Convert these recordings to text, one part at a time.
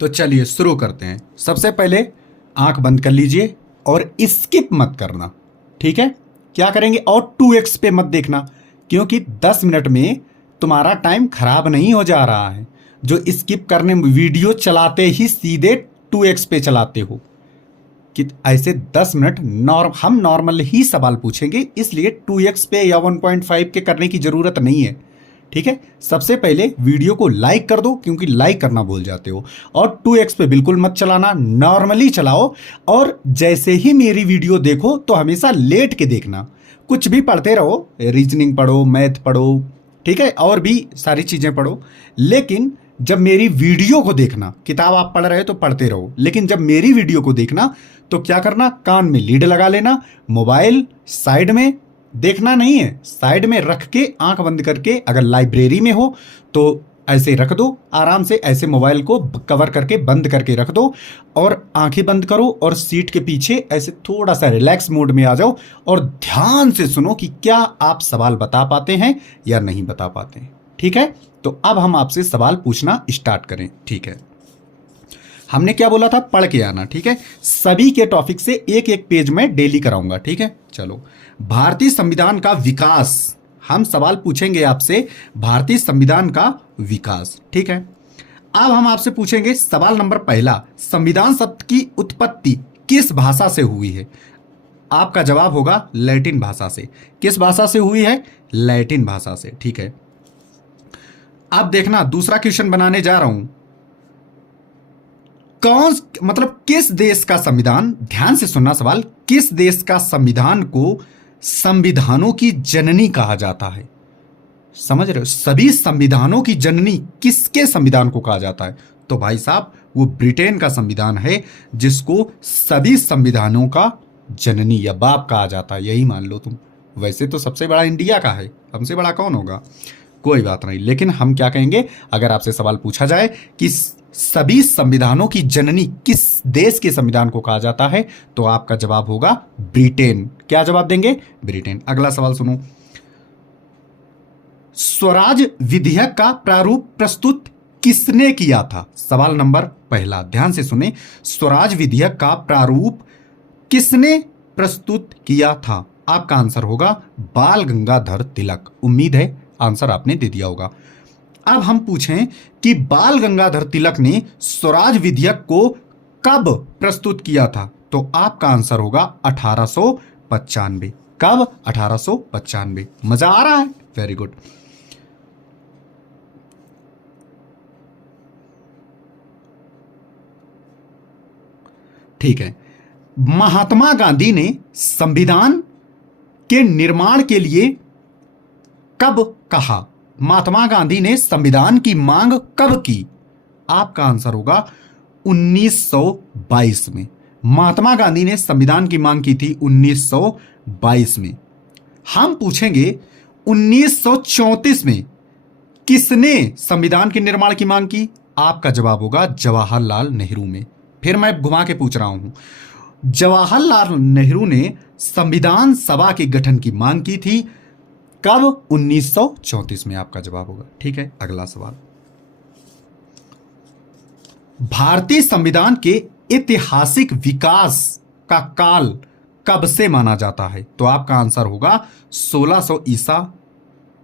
तो चलिए शुरू करते हैं। सबसे पहले आंख बंद कर लीजिए और स्किप मत करना, ठीक है? क्या करेंगे? और 2x पे मत देखना, क्योंकि 10 मिनट में तुम्हारा टाइम खराब नहीं हो जा रहा है। जो स्किप करने वीडियो चलाते ही सीधे 2x पे चलाते हो कि ऐसे 10 मिनट हम नॉर्मल ही सवाल पूछेंगे, इसलिए 2x पे या 1.5 के करने की जरूरत नहीं है, ठीक है? सबसे पहले वीडियो को लाइक कर दो, क्योंकि लाइक करना भूल जाते हो। और 2x पे बिल्कुल मत चलाना, नॉर्मली चलाओ। और जैसे ही मेरी वीडियो देखो तो हमेशा लेट के देखना। कुछ भी पढ़ते रहो, रीजनिंग पढ़ो, मैथ पढ़ो, ठीक है, और भी सारी चीजें पढ़ो, लेकिन जब मेरी वीडियो को देखना, किताब आप पढ़ रहे हो तो पढ़ते रहो, लेकिन जब मेरी वीडियो को देखना तो क्या करना? कान में लीड लगा लेना, मोबाइल साइड में देखना नहीं है, साइड में रख के आंख बंद करके, अगर लाइब्रेरी में हो तो ऐसे रख दो, आराम से ऐसे मोबाइल को कवर करके बंद करके रख दो और आंखें बंद करो और सीट के पीछे ऐसे थोड़ा सा रिलैक्स मोड में आ जाओ और ध्यान से सुनो कि क्या आप सवाल बता पाते हैं या नहीं बता पाते हैं, ठीक है? तो अब हम आपसे सवाल पूछना स्टार्ट करें, ठीक है? हमने क्या बोला था? पढ़ के आना, ठीक है? सभी के टॉपिक से एक एक पेज में डेली कराऊंगा, ठीक है? चलो, भारतीय संविधान का विकास, हम सवाल पूछेंगे आपसे भारतीय संविधान का विकास, ठीक है? अब हम आपसे पूछेंगे सवाल नंबर पहला, संविधान शब्द की उत्पत्ति किस भाषा से हुई है? आपका जवाब होगा लैटिन भाषा से। किस भाषा से हुई है? लैटिन भाषा से, ठीक है? अब देखना, दूसरा क्वेश्चन बनाने जा रहा हूं। किस देश का संविधान, ध्यान से सुनना सवाल, किस देश का संविधान को संविधानों की जननी कहा जाता है? समझ रहे हो? सभी संविधानों की जननी किसके संविधान को कहा जाता है? तो भाई साहब, वो ब्रिटेन का संविधान है, जिसको सभी संविधानों का जननी या बाप कहा जाता है, यही मान लो तुम। वैसे तो सबसे बड़ा इंडिया का है, हमसे बड़ा कौन होगा? कोई बात नहीं, लेकिन हम क्या कहेंगे, अगर आपसे सवाल पूछा जाए कि सभी संविधानों की जननी किस देश के संविधान को कहा जाता है, तो आपका जवाब होगा ब्रिटेन। क्या जवाब देंगे? ब्रिटेन। अगला सवाल सुनो, स्वराज विधेयक का प्रारूप प्रस्तुत किसने किया था? सवाल नंबर पहला, ध्यान से सुने, स्वराज विधेयक का प्रारूप किसने प्रस्तुत किया था? आपका आंसर होगा बाल गंगाधर तिलक। उम्मीद है आंसर आपने दे दिया होगा। अब हम पूछें कि बाल गंगाधर तिलक ने स्वराज विधेयक को कब प्रस्तुत किया था? तो आपका आंसर होगा 1895। कब? 1895। मजा आ रहा है? Very good. ठीक है, महात्मा गांधी ने संविधान के निर्माण के लिए कब कहा? महात्मा गांधी ने संविधान की मांग कब की? आपका आंसर होगा 1922 में। महात्मा गांधी ने संविधान की मांग की थी 1922 में। हम पूछेंगे 1934 में किसने संविधान के निर्माण की मांग की? आपका जवाब होगा जवाहरलाल नेहरू में। फिर मैं घुमा के पूछ रहा हूं, जवाहरलाल नेहरू ने संविधान सभा के गठन की मांग की थी कब? 1934 में। आपका जवाब होगा, ठीक है? अगला सवाल, भारतीय संविधान के ऐतिहासिक विकास का काल कब से माना जाता है? तो आपका आंसर होगा 1600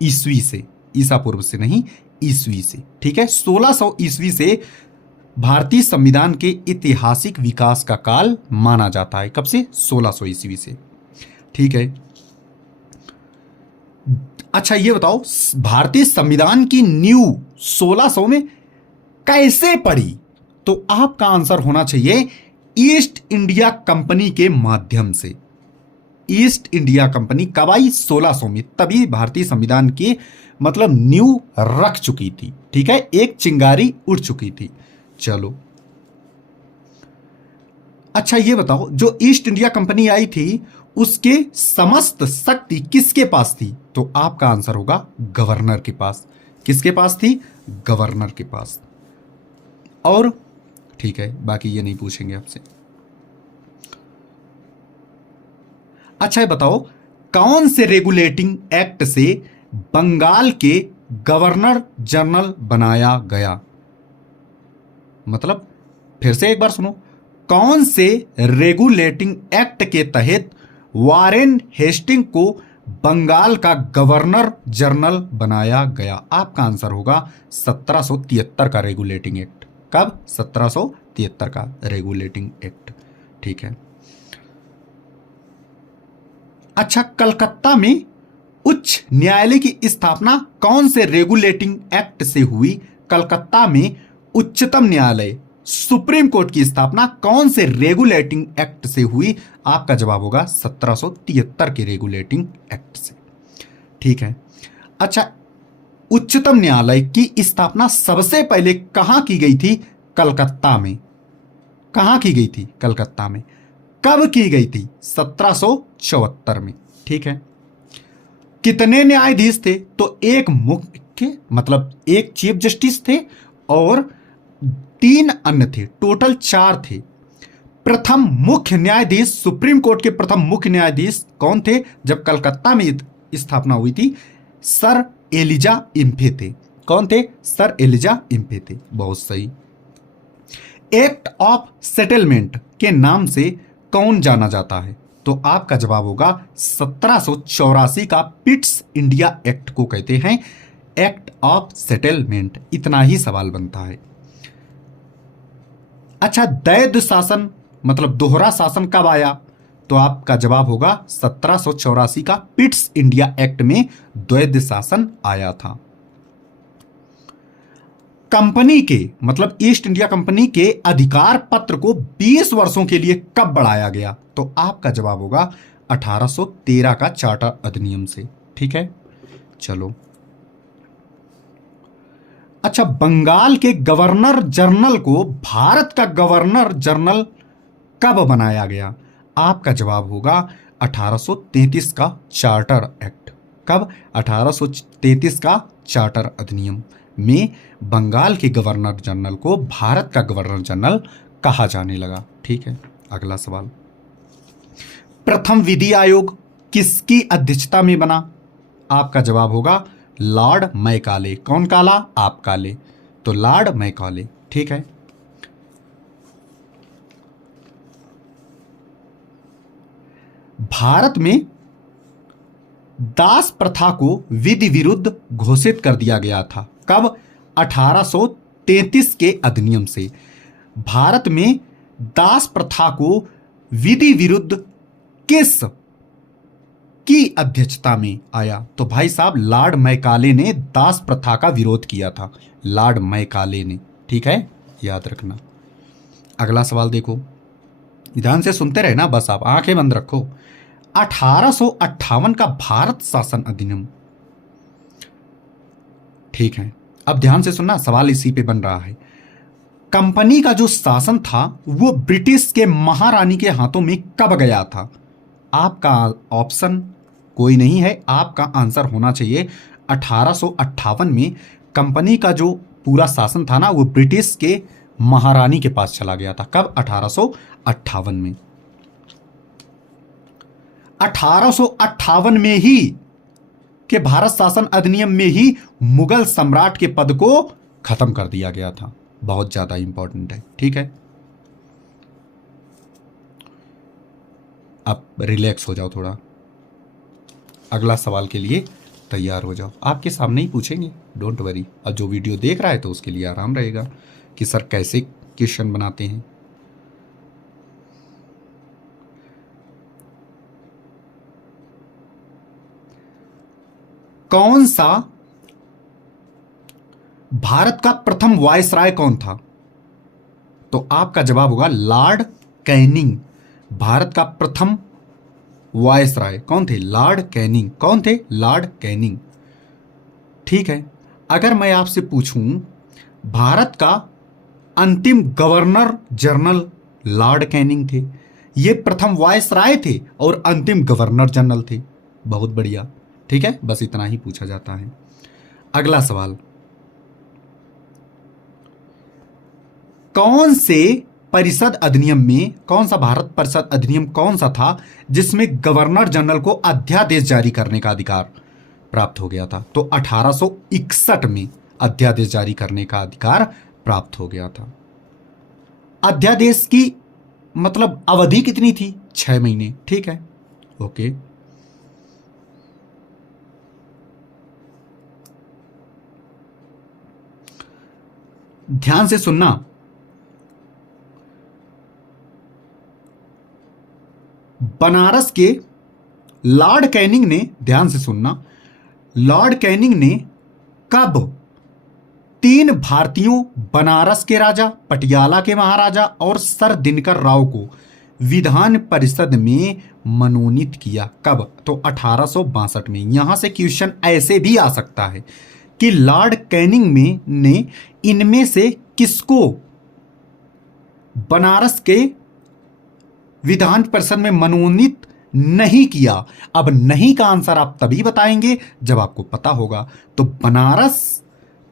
ईस्वी से। ईसा पूर्व से नहीं, ईस्वी से, ठीक है? 1600 ईस्वी से भारतीय संविधान के ऐतिहासिक विकास का काल माना जाता है। कब से? 1600 ईस्वी से, ठीक है? अच्छा, ये बताओ, भारतीय संविधान की नींव 1600 में कैसे पड़ी? तो आपका आंसर होना चाहिए ईस्ट इंडिया कंपनी के माध्यम से। ईस्ट इंडिया कंपनी कब आई? 1600 में, तभी भारतीय संविधान की नींव रख चुकी थी, ठीक है? एक चिंगारी उड़ चुकी थी। चलो, अच्छा ये बताओ, जो ईस्ट इंडिया कंपनी आई थी उसके समस्त शक्ति किसके पास थी? तो आपका आंसर होगा गवर्नर के पास। किसके पास थी? गवर्नर के पास। और ठीक है, बाकी ये नहीं पूछेंगे आपसे। अच्छा ये बताओ, कौन से रेगुलेटिंग एक्ट से बंगाल के गवर्नर जनरल बनाया गया? फिर से एक बार सुनो, कौन से रेगुलेटिंग एक्ट के तहत वारेन हेस्टिंग को बंगाल का गवर्नर जनरल बनाया गया? आपका आंसर होगा 1773 का रेगुलेटिंग एक्ट। कब? 1773 का रेगुलेटिंग एक्ट। ठीक है। अच्छा, कलकत्ता में उच्च न्यायालय की स्थापना कौन से रेगुलेटिंग एक्ट से हुई? कलकत्ता में उच्चतम न्यायालय सुप्रीम कोर्ट की स्थापना कौन से रेगुलेटिंग एक्ट से हुई? आपका जवाब होगा 1773 के रेगुलेटिंग एक्ट से। ठीक है। अच्छा, उच्चतम न्यायालय की स्थापना सबसे पहले कहां की गई थी? कलकत्ता में। कहां की गई थी? कलकत्ता में। कब की गई थी? 1774 में। ठीक है। कितने न्यायाधीश थे? तो एक मुख्य मतलब एक चीफ जस्टिस थे और 3 अन्य थे, टोटल 4 थे। प्रथम मुख्य न्यायाधीश, सुप्रीम कोर्ट के प्रथम मुख्य न्यायाधीश कौन थे जब कलकत्ता में स्थापना हुई थी? सर एलिजा इम्फे थे। कौन थे? सर एलिजा इम्फे थे। बहुत सही। एक्ट ऑफ सेटलमेंट के नाम से कौन जाना जाता है? तो आपका जवाब होगा 1784 का पिट्स इंडिया एक्ट को कहते हैं एक्ट ऑफ सेटलमेंट। इतना ही सवाल बनता है। अच्छा, द्वैध शासन मतलब दोहरा शासन कब आया? तो आपका जवाब होगा 1784 का पिट्स इंडिया एक्ट में द्वैध शासन आया था। कंपनी के मतलब ईस्ट इंडिया कंपनी के अधिकार पत्र को 20 वर्षों के लिए कब बढ़ाया गया? तो आपका जवाब होगा 1813 का चार्टर अधिनियम से। ठीक है। चलो, अच्छा, बंगाल के गवर्नर जनरल को भारत का गवर्नर जनरल कब बनाया गया? आपका जवाब होगा 1833 का चार्टर एक्ट। कब? 1833 का चार्टर अधिनियम में बंगाल के गवर्नर जनरल को भारत का गवर्नर जनरल कहा जाने लगा। ठीक है। अगला सवाल, प्रथम विधि आयोग किसकी अध्यक्षता में बना? आपका जवाब होगा लॉर्ड मैकाले। कौन काला? आप काले। तो लॉर्ड मैकाले। ठीक है। भारत में दास प्रथा को विधि विरुद्ध घोषित कर दिया गया था। कब? 1833 के अधिनियम से भारत में दास प्रथा को विधि विरुद्ध किस की अध्यक्षता में आया? तो भाई साहब, लॉर्ड मैकाले ने दास प्रथा का विरोध किया था। लॉर्ड मैकाले ने। ठीक है, याद रखना। अगला सवाल देखो, ध्यान से सुनते रहे ना, बस आप आंखें बंद रखो। 1858 का भारत शासन अधिनियम। ठीक है, अब ध्यान से सुनना, सवाल इसी पे बन रहा है। कंपनी का जो शासन था वो ब्रिटिश के महारानी के हाथों में कब गया था? आपका ऑप्शन कोई नहीं है, आपका आंसर होना चाहिए 1858 में कंपनी का जो पूरा शासन था ना वो ब्रिटिश के महारानी के पास चला गया था। कब? 1858 में। 1858 में ही के भारत शासन अधिनियम में ही मुगल सम्राट के पद को खत्म कर दिया गया था। बहुत ज्यादा इंपॉर्टेंट है। ठीक है, अब रिलैक्स हो जाओ थोड़ा, अगला सवाल के लिए तैयार हो जाओ। आपके सामने ही पूछेंगे, डोंट वरी। अब जो वीडियो देख रहा है तो उसके लिए आराम रहेगा कि सर कैसे क्वेश्चन बनाते हैं। कौन सा भारत का प्रथम वायसराय कौन था? तो आपका जवाब होगा लॉर्ड कैनिंग। भारत का प्रथम वायसराय कौन थे? Lord Canning. कौन थे? Lord Canning. ठीक है, अगर मैं आपसे पूछूं भारत का अंतिम गवर्नर जनरल लॉर्ड कैनिंग थे, ये प्रथम वायसराय थे और अंतिम गवर्नर जनरल थे। बहुत बढ़िया। ठीक है, बस इतना ही पूछा जाता है। अगला सवाल, कौन से परिषद अधिनियम में, कौन सा भारत परिषद अधिनियम कौन सा था जिसमें गवर्नर जनरल को अध्यादेश जारी करने का अधिकार प्राप्त हो गया था? तो 1861 में अध्यादेश जारी करने का अधिकार प्राप्त हो गया था। अध्यादेश की मतलब अवधि कितनी थी? 6 महीने। ठीक है, ओके। ध्यान से सुनना, बनारस के लॉर्ड कैनिंग ने, ध्यान से सुनना, लॉर्ड कैनिंग ने कब 3 भारतीयों, बनारस के राजा, पटियाला के महाराजा और सर दिनकर राव को विधान परिषद में मनोनीत किया? कब? तो 1862 में। यहां से क्वेश्चन ऐसे भी आ सकता है कि लॉर्ड कैनिंग में ने इनमें से किसको बनारस के विधान परिषद में मनोनीत नहीं किया? अब नहीं का आंसर आप तभी बताएंगे जब आपको पता होगा। तो बनारस,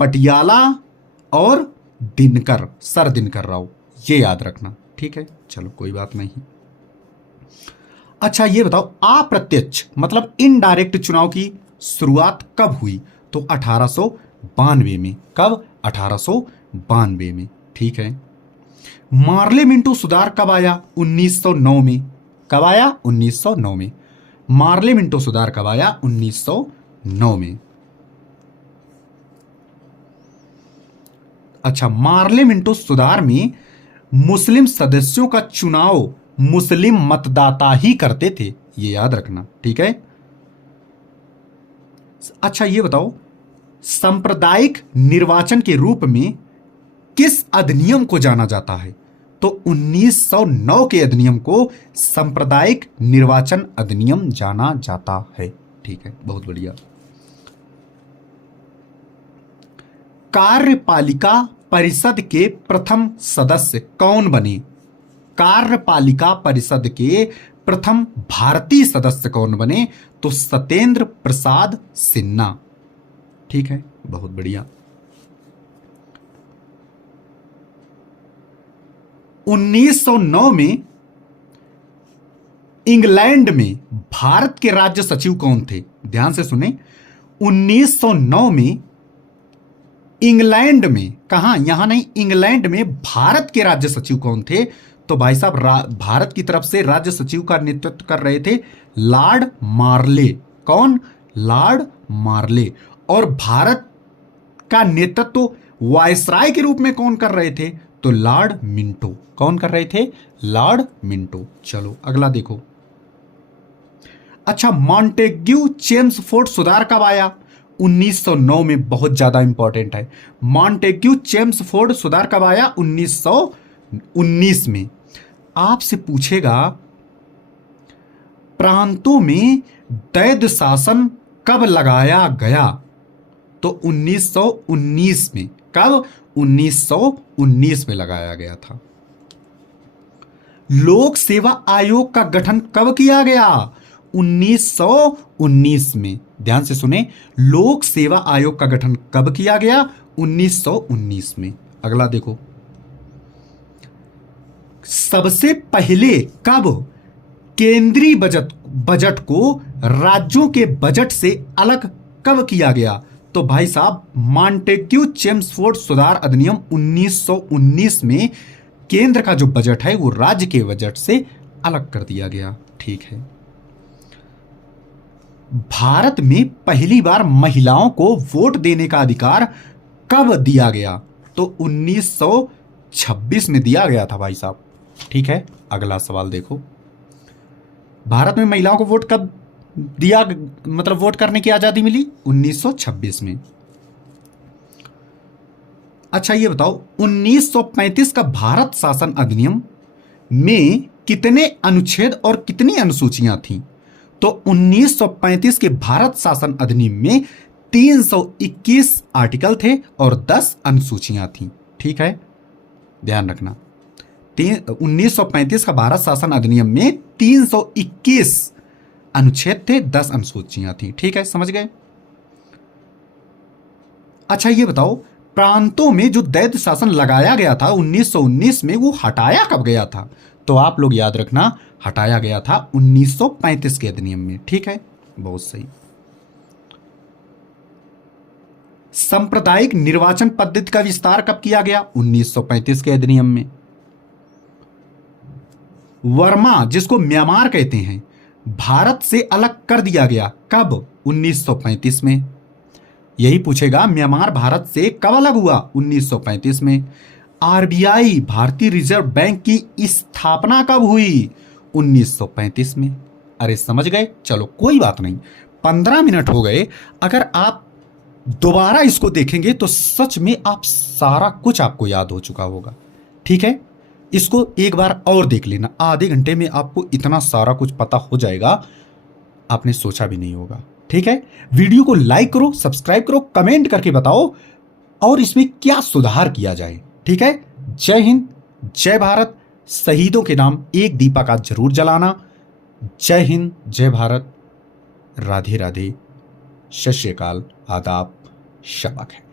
पटियाला और दिनकर, सर दिनकर राव, ये याद रखना। ठीक है, चलो कोई बात नहीं। अच्छा ये बताओ, अप्रत्यक्ष मतलब इनडायरेक्ट चुनाव की शुरुआत कब हुई? तो 1892 में। कब? 1892 में। ठीक है। मार्लेमिंटो सुधार कब आया? 1909 में। कब आया? 1909 में। मार्लेमिंटो सुधार कब आया? 1909 में। अच्छा, मार्लेमिंटो सुधार में मुस्लिम सदस्यों का चुनाव मुस्लिम मतदाता ही करते थे, ये याद रखना। ठीक है। अच्छा ये बताओ, सांप्रदायिक निर्वाचन के रूप में किस अधिनियम को जाना जाता है? तो 1909 के अधिनियम को सांप्रदायिक निर्वाचन अधिनियम जाना जाता है। ठीक है, बहुत बढ़िया। कार्यपालिका परिषद के प्रथम सदस्य कौन बने? कार्यपालिका परिषद के प्रथम भारतीय सदस्य कौन बने? तो सत्येंद्र प्रसाद सिन्हा। ठीक है, बहुत बढ़िया। 1909 में इंग्लैंड में भारत के राज्य सचिव कौन थे? ध्यान से सुने, 1909 में इंग्लैंड में, कहां? यहां नहीं, इंग्लैंड में भारत के राज्य सचिव कौन थे? तो भाई साहब भारत की तरफ से राज्य सचिव का नेतृत्व कर रहे थे लॉर्ड मार्ले। कौन? लॉर्ड मार्ले। और भारत का नेतृत्व वायसराय के रूप में कौन कर रहे थे? तो लॉर्ड मिंटो। कौन कर रहे थे? Lord Minto. चलो अगला देखो। अच्छा, मॉन्टेग्यू चेम्सफोर्ड सुधार कब आया? 1909 में। बहुत ज्यादा इंपॉर्टेंट है। मॉन्टेग्यू चेम्सफोर्ड सुधार कब आया? 1919 में। आपसे पूछेगा प्रांतों में दैद शासन कब लगाया गया? तो 1919 में। कब? 1919 में लगाया गया था। लोक सेवा आयोग का गठन कब किया गया? 1919 में। ध्यान से सुने, लोक सेवा आयोग का गठन कब किया गया? 1919 में। अगला देखो, सबसे पहले कब केंद्रीय बजट को राज्यों के बजट से अलग कब किया गया? तो भाई साहब, मॉन्टेग्यू चेम्सफोर्ड सुधार अधिनियम 1919 में केंद्र का जो बजट है वो राज्य के बजट से अलग कर दिया गया। ठीक है। भारत में पहली बार महिलाओं को वोट देने का अधिकार कब दिया गया? तो 1926 में दिया गया था भाई साहब। ठीक है, अगला सवाल देखो। भारत में महिलाओं को वोट कब दिया, मतलब वोट करने की आजादी मिली? 1926 में। अच्छा ये बताओ, 1935 का भारत शासन अधिनियम में कितने अनुच्छेद और कितनी अनुसूचियां थीं? तो 1935 के भारत शासन अधिनियम में 321 आर्टिकल थे और 10 अनुसूचियां थीं। ठीक है, ध्यान रखना। 1935 का भारत शासन अधिनियम में 321 अनुच्छेद थे, 10 अनुसूचियां थी। ठीक है, समझ गए। अच्छा ये बताओ, प्रांतों में जो दैद शासन लगाया गया था 1919 में, वो हटाया कब गया था? तो आप लोग याद रखना, हटाया गया था 1935 के अधिनियम में। ठीक है, बहुत सही। सांप्रदायिक निर्वाचन पद्धति का विस्तार कब किया गया? 1935 के अधिनियम में। वर्मा, जिसको म्यांमार कहते हैं, भारत से अलग कर दिया गया कब? 1935 में। यही पूछेगा, म्यांमार भारत से कब अलग हुआ? 1935 में। आरबीआई, भारतीय रिजर्व बैंक की स्थापना कब हुई? 1935 में। अरे समझ गए? चलो कोई बात नहीं, 15 मिनट हो गए। अगर आप दोबारा इसको देखेंगे तो सच में आप सारा कुछ आपको याद हो चुका होगा। ठीक है, इसको एक बार और देख लेना, आधे घंटे में आपको इतना सारा कुछ पता हो जाएगा, आपने सोचा भी नहीं होगा। ठीक है, वीडियो को लाइक करो, सब्सक्राइब करो, कमेंट करके बताओ और इसमें क्या सुधार किया जाए। ठीक है, जय हिंद, जय भारत। शहीदों के नाम एक दीपक आज जरूर जलाना। जय हिंद, जय भारत, राधे राधे, सत श्री अकाल, आदाब, शबा खैर।